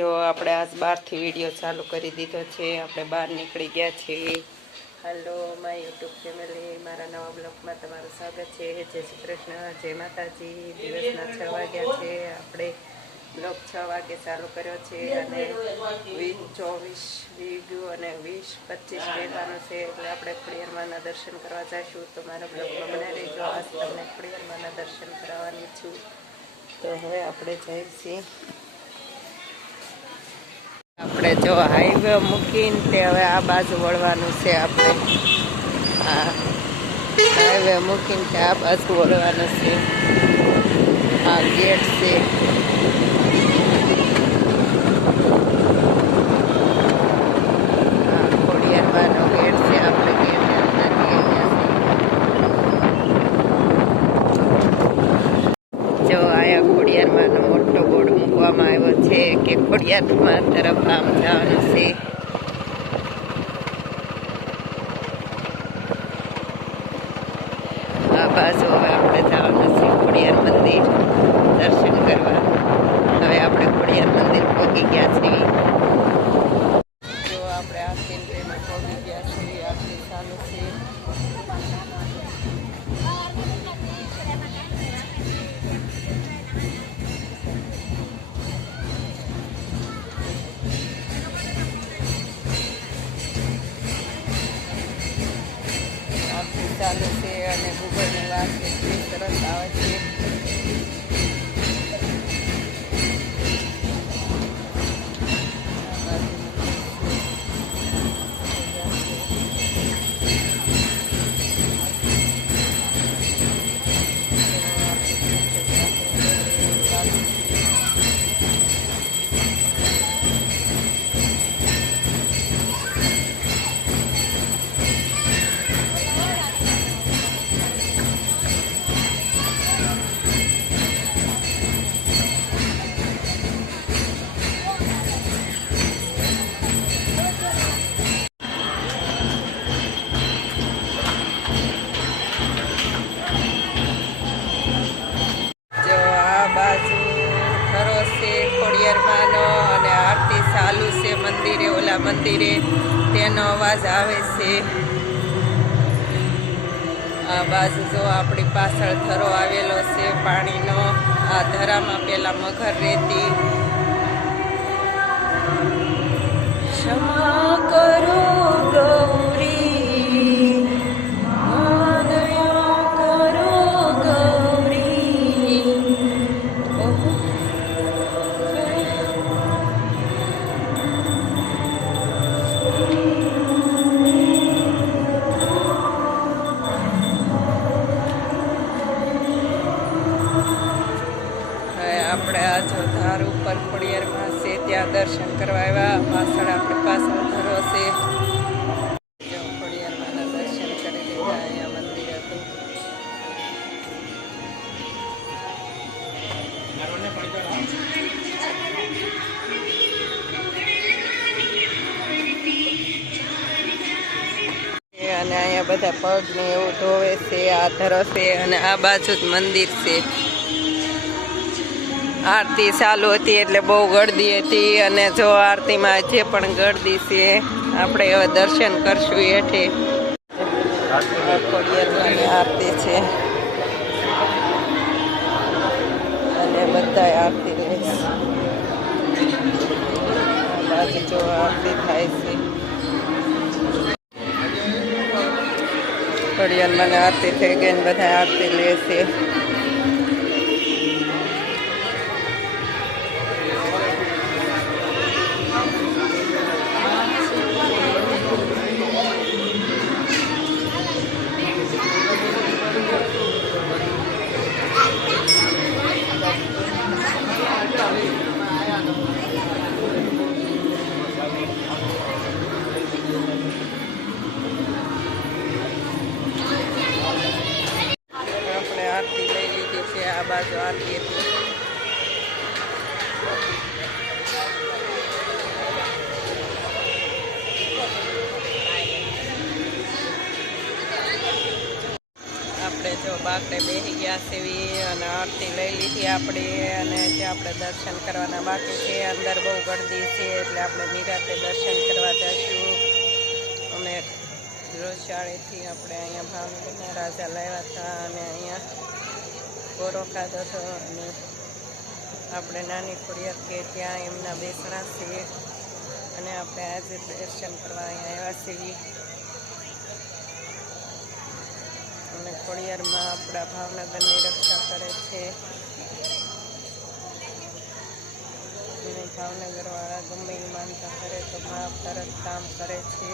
જો આપણે આજ બહારથી વિડીયો ચાલુ કરી દીધો છે. આપણે બહાર નીકળી ગયા છીએ. હાલો માય યુટ્યુબ ફેમિલી, મારા નવા બ્લોગમાં તમારું સ્વાગત છે. જય શ્રી કૃષ્ણ, જય માતાજી. દિવસના 6 વાગ્યા છે. આપણે બ્લોગ 6 વાગે ચાલુ કર્યો છે અને 20-24 વીડિયો અને 20-25 રહેવાનું છે. એટલે આપણે ખોડિયારમાંના દર્શન કરવા જઈશું. તો મારા બ્લોગમાં બનાવી રહેજો. આજ તમને ખોડિયારમાંના દર્શન કરાવવાની છું. તો હવે આપણે જઈએ છીએ. આપણે જો હાઈવે મૂકીને તે હવે આ બાજુ વળવાનું છે. આપણે આ હાઈવે મૂકીને તે આ બાજુ વળવાનું છે. આ ગેટ છે. આ ખોડિયારમાંનો ગેટ છે. આપણે ગેટ જો આયા ખોડિયારમાંનો મોટો બોર્ડ મૂકવામાં આવ્યો છે કે ખોડિયારમાં તરફ આમ જવાનું છે. આ બાજુ હવે આપણે જવાનું છે ખોડિયાર મંદિર દર્શન કરવા. હવે આપણે ખોડિયાર મંદિર પહોંચી ગયા છીએ. જો આપણે આ કેન્દ્રમાં પહોંચી ગયા છીએ. આરતી ચાલુ છે. ચાલુ છે અને ગૂગલની વાત એટલી સરસ આવે છે. ખોડિયારમાંનો અને આરતી ચાલુ છે મંદિરે. ઓલા મંદિરે તેનો અવાજ આવે છે. આ બાજુ જો આપણી પાછળ થરો આવેલો છે પાણીનો. આ ધરામાં પેલા મગર રહેતી. ક્ષમા કરો ગૌરી, આપણે આ જો ધાર ઉપર ખોડિયારમાં છે ત્યાં દર્શન કરવા આવ્યા. પાછળ આપણે પાછળ ધરો છે. ખોડિયારમાંના દર્શન કરી લીધા. અહીંયા મંદિર હતું. અને અહીંયા બધા પગ ને એવું ધોવે છે. આ ધરો છે અને આ બાજુ જ મંદિર છે. આરતી ચાલુ હતી એટલે બહુ ગળદી હતી. અને જો આરતીમાં જે પણ ગળદી છે આપણે હવે દર્શન કરશું હેઠે. ખોડિયારમાંની આરતી છે અને બધા આરતી રહે છે. બાજુ જો આરતી થાય છે. ખોડિયારમાં આરતી થઈ ગઈ ને બધા આરતી લે છે. આપણે આરતી આપણે બેસી ગયા સેવી અને આરતી લઈ લીધી આપણે, અને જે આપણે દર્શન કરવાના બાકી છે. અંદર બહુ ગરદી છે એટલે આપણે નિરાતે દર્શન કરવા જઈશું. અને રોષાળેથી આપણે અહીંયા ભાવનગરના રાજા લાવ્યા હતા અને અહીંયા કોરો ખાધો હતો. અને આપણે નાની ખોડિયાર કે ત્યાં એમના બેસણા છે અને આપણે આજે દર્શન કરવા અહીંયા આવ્યા છીએ. અને ખોડિયારમાં આપણા ભાવનગરની રક્ષા કરે છે. અને ભાવનગરવાળા ગમે એ માનતા કરે તો ભાવ તરત કામ કરે છે.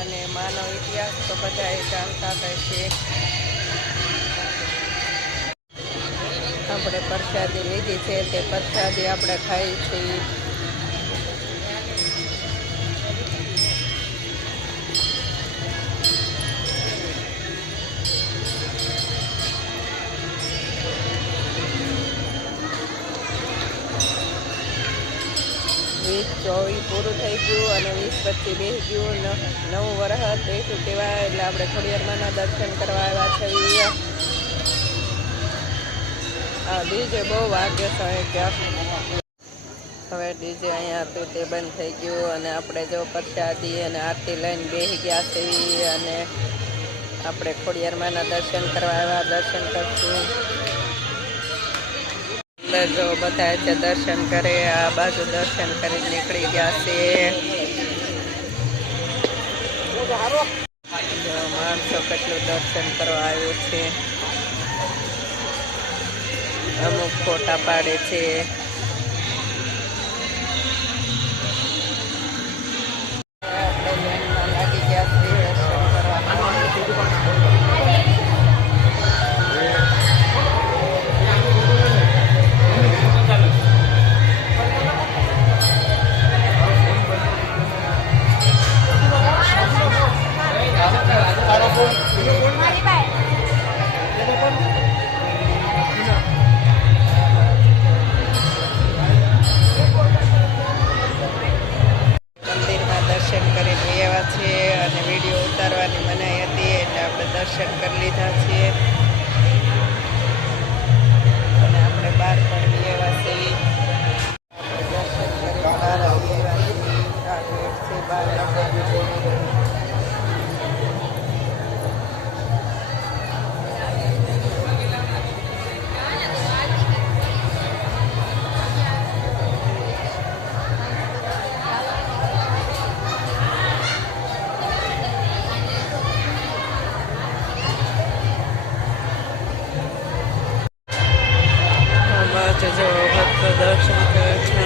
અને માનવ ઇતિહાસ તો બધા જાણતા રહેશે. આપણે પ્રસાદી લીધી છે તે પ્રસાદી આપણે ખાઈ છીએ. ચોવીસ પૂરું થઈ ગયું અને 20-25 બેસી ગયું. નવું વરસ બેઠું કહેવાય એટલે આપણે ખોડિયારમાંના દર્શન કરવા આવ્યા છીએ. આ ડીજે બહુ વાગ્ય છે ક્યાં. હવે ડીજે અહીંયા હતું તે બંધ થઈ ગયું અને આપણે જો પ્રસાદી અને આરતી લઈને બેસી ગયા છીએ. અને આપણે ખોડિયારમાંના દર્શન કરવા આવ્યા. દર્શન કરશું. જો બધા છે દર્શન કરે. આ બાજુ દર્શન કરી નીકળી ગયા છે. માણસો કેટલું દર્શન કરવા આવ્યું છે. અમુક ફોટા પાડે છે. આપણે લાઈનમાં લાગી ગયા છે દર્શન કરવા. મંદિરમાં દર્શન કરીને આવ્યા છે અને વિડીયો ઉતારવાની મનાઈ હતી એટલે આપણે દર્શન કરી લીધા છે. અને આપણે બહાર પણ આવ્યા છીએ. દર્શન કરી બહાર આવ્યા છીએ. આ ગેટ છે બહાર. જો ભક્તો દર્શન કરે છે.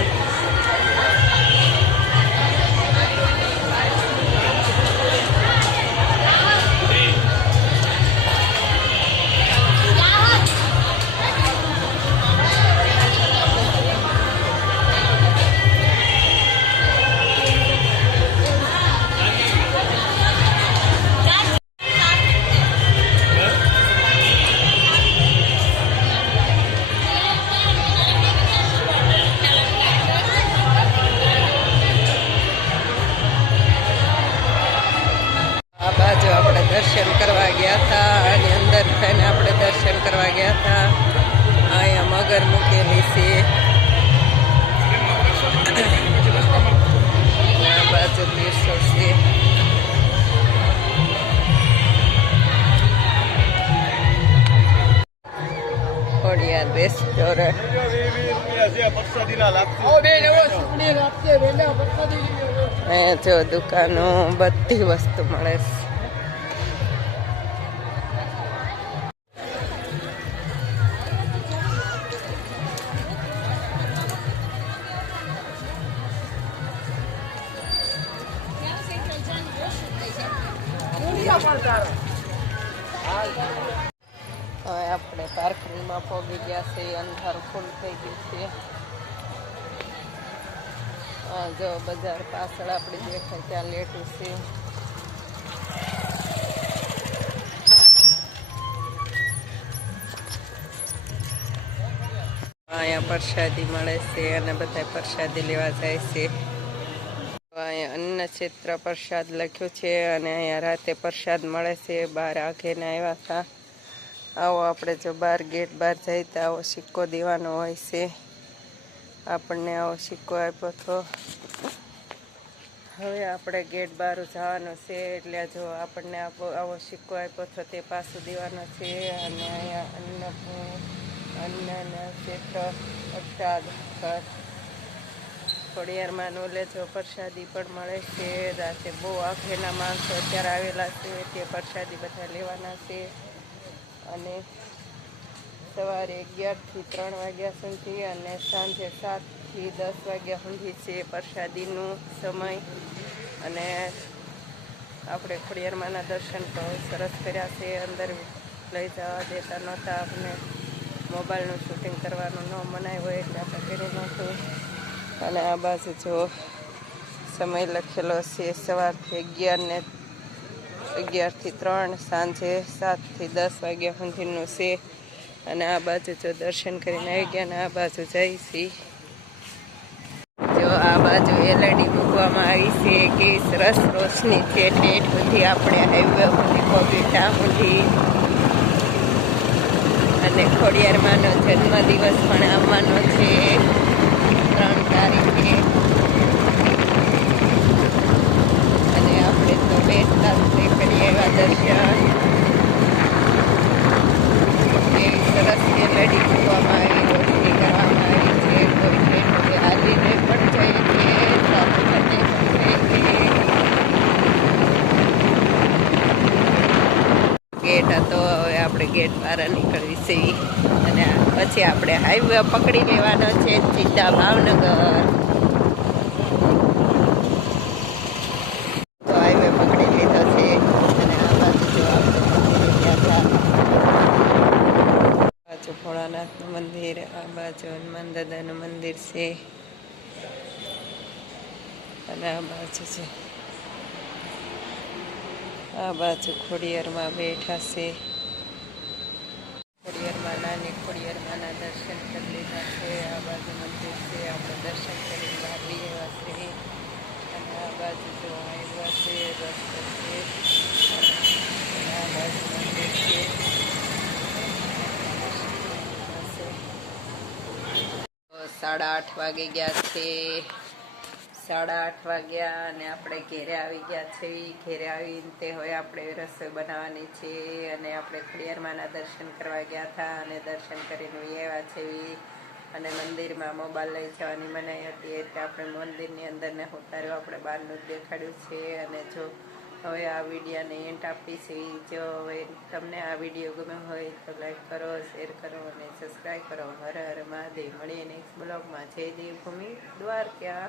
દર્શન કરવા ગયા હતા અને અંદર થઈને આપણે દર્શન કરવા ગયા હતા. અહીંયા મગર મૂકેલી છે. આ બાજુ પીરસો છે. ખોડિયાર રેસ્ટોરન્ટ. અહીંયા જો દુકાનો બધી વસ્તુ મળે છે. હવે આપણે પાર્કિંગમાં પહોંચી ગયા છે. અંધારું ફૂલ થઈ ગયું છે. જો બજાર પાછળ આપણી દેખાય ત્યાં લેટું છે. અહીંયા પ્રસાદી મળે છે અને બધા પ્રસાદી લેવા જાય છે. અહીંયા અન્ન અન્નક્ષેત્ર પ્રસાદ લખ્યું છે અને અહીંયા રાતે પ્રસાદ મળે છે. બહાર આઘેને આવ્યા હતા. આવો આપણે જો બહાર ગેટ બહાર જઈએ તો આવો સિક્કો દેવાનો હોય છે. આપણને આવો સિક્કો આપ્યો હતો. હવે આપણે ગેટ બહાર જવાનું છે એટલે જો આપણને આવો સિક્કો આપ્યો હતો તે પાછું દેવાનો છે. અને અહીંયા અન્નના ક્ષેત્ર પ્રસાદ ખોડિયારમાં ઓલે જો પ્રસાદી પણ મળે છે. રાતે બહુ આખેના માણસો અત્યારે આવેલા છે તે પ્રસાદી બધા લેવાના છે. અને સવારે 11 થી 3 વાગ્યા સુધી અને સાંજે 7 થી 10 વાગ્યા સુધી છે પ્રસાદીનું સમય. અને આપણે ખોડિયારમાંના દર્શન તો સરસ કર્યા છે. અંદર લઈ જવા દેતા નહોતા. આપણે મોબાઈલનું શૂટિંગ કરવાનું ન મનાય હોય એટલે આપણે કરી નહોતું. અને આ બાજુ જો સમય લખેલો છે સવારથી 11 થી 3, સાંજે 7 થી 10 વાગ્યા સુધીનું છે. અને આ બાજુ જો દર્શન કરીને આવી ગયા ને આ બાજુ જઈ છીએ. જો આ બાજુ LED મૂકવામાં આવી છે કે સરસ રોશની છે. ઠેઠ સુધી આપણે હાઈવે સુધી કોબીટા સુધી. અને ખોડિયારમાંનો જન્મદિવસ પણ આવવાનો છે 3 તારીખે. અને આપણે તો બેસતા કરી એવા દર્શન. એવી સરસ LED મૂકવામાં આવી, રોશની કરવામાં આવી છે. કોઈ ઠેઠ હાલીને પણ જઈએ છીએ, સાથે ગેટ હતો. હવે આપણે ગેટ બહાર નીકળવી છે અને પછી આપણે હાઈવે પકડી લેવાનો છે સીધા ભાવનગર. તો હાઈવે પકડી લીધો છે. અને આ બાજુ જો આપણે ગયા હતા. બાજુ ભોળાનાથનું મંદિર, આ બાજુ હનુમાન દાદાનું મંદિર છે. અને આ બાજુ છે, આ બાજુ ખોડિયારમાં બેઠા છે. ખોડિયારમાં નાની ખોડિયારમાંના દર્શન કરી લીધા છે. આ બાજુ મંદિર છે. આપણે દર્શન કરીને બહાર આવ્યા છે. અને આ બાજુ જો આવ્યા છે રસ્તો છે. આ બાજુ મંદિર છે. 8:30 વાગી ગયા છે. 8:30 વાગ્યા અને આપણે ઘેરે આવી ગયા છે. ઘેરે આવીને તે હવે આપણે રસોઈ બનાવવાની છે. અને આપણે ખોડિયારમાંના દર્શન કરવા ગયા હતા અને દર્શન કરીને આવ્યા છે. અને મંદિરમાં મોબાઈલ લઈ જવાની મનાઈ હતી એટલે આપણે મંદિરની અંદર ને ઉતાર્યો. આપણે બહારનું જ દેખાડ્યું છે. અને જો હવે આ વિડીયોને એન્ડ આપી છે. જો હવે તમને આ વિડીયો ગમ્યો હોય તો લાઈક કરો, શેર કરો અને સબસ્ક્રાઈબ કરો. હર હર મહાદેવ. મળીએ નેક્સ્ટ બ્લોગમાં. જય દેવભૂમિ દ્વારકા.